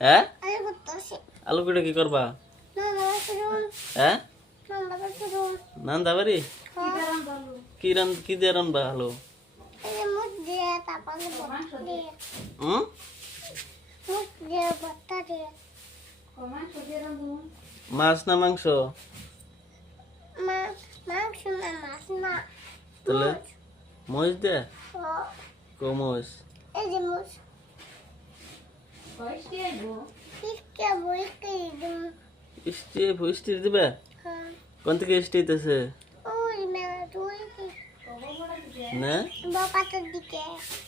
হ্যাঁ আলু কেটে কি করবা? হ্যাঁ নান্দা বাড়ি কি দিয়ে রানবা আলু? হুম মাছ না মাংস? তাহলে মহিষ দে কো মহিষ স্টির দিবে কোন থেকে স্টিতেছে না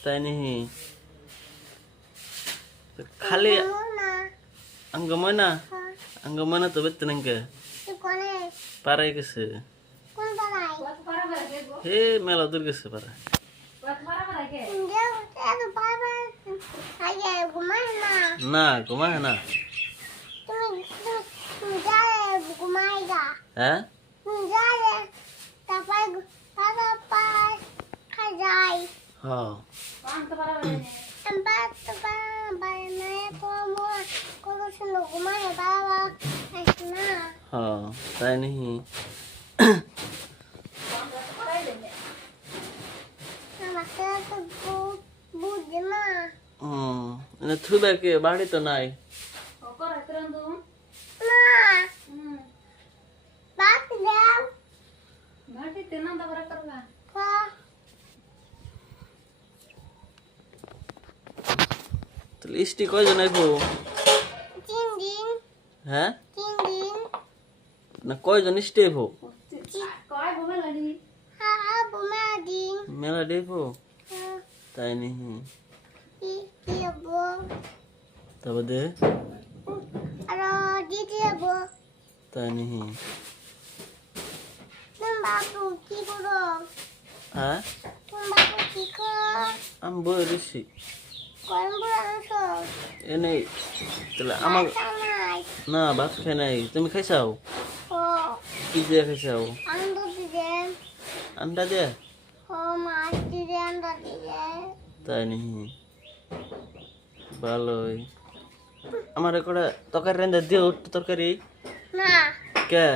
তাই নাহি খালি আঙ্গময় না তো বেতন নাকি পারাই গেছে হে মেলা দূর গেছে পারা না ঘুমায় না হ্যাঁ হ্যাঁ হ্যাঁ তাই নাহি থুবে কে বাড়ি তো নাই তাহলে ইষ্টি কয়জন আইবো হ্যাঁ না কয়জন ইষ্টি আইবো মেলা দেবো তাই নাহি তারপর দে তাই নাহি হ্যাঁ আমি বই দিছি এনে তাহলে আমার না ভাত খাই নাই তুমি খাইছাও কি দিয়ে খাইছাও আন্ডা দিয়ে তাই নাহি ভালোই আমার একটা তরকারি রান্না দিও তরকারি কে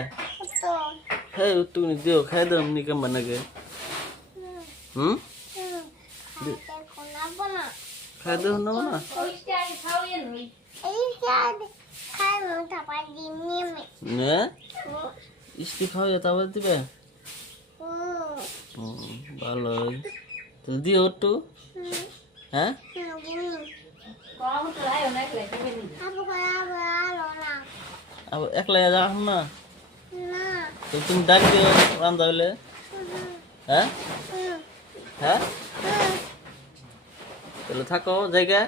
হ্যাঁ তুমি দিও খাই দাও এমনি কেমন নাকি খাই দাও না না নে ইষ্টি খাওয়া তারপর দিবে ভালোই তাহলে দিও একটু হ্যাঁ একলা যাও না তো তুমি ডাক দিও রান্না হইলে হ্যাঁ হ্যাঁ তাহলে থাকো জায়গা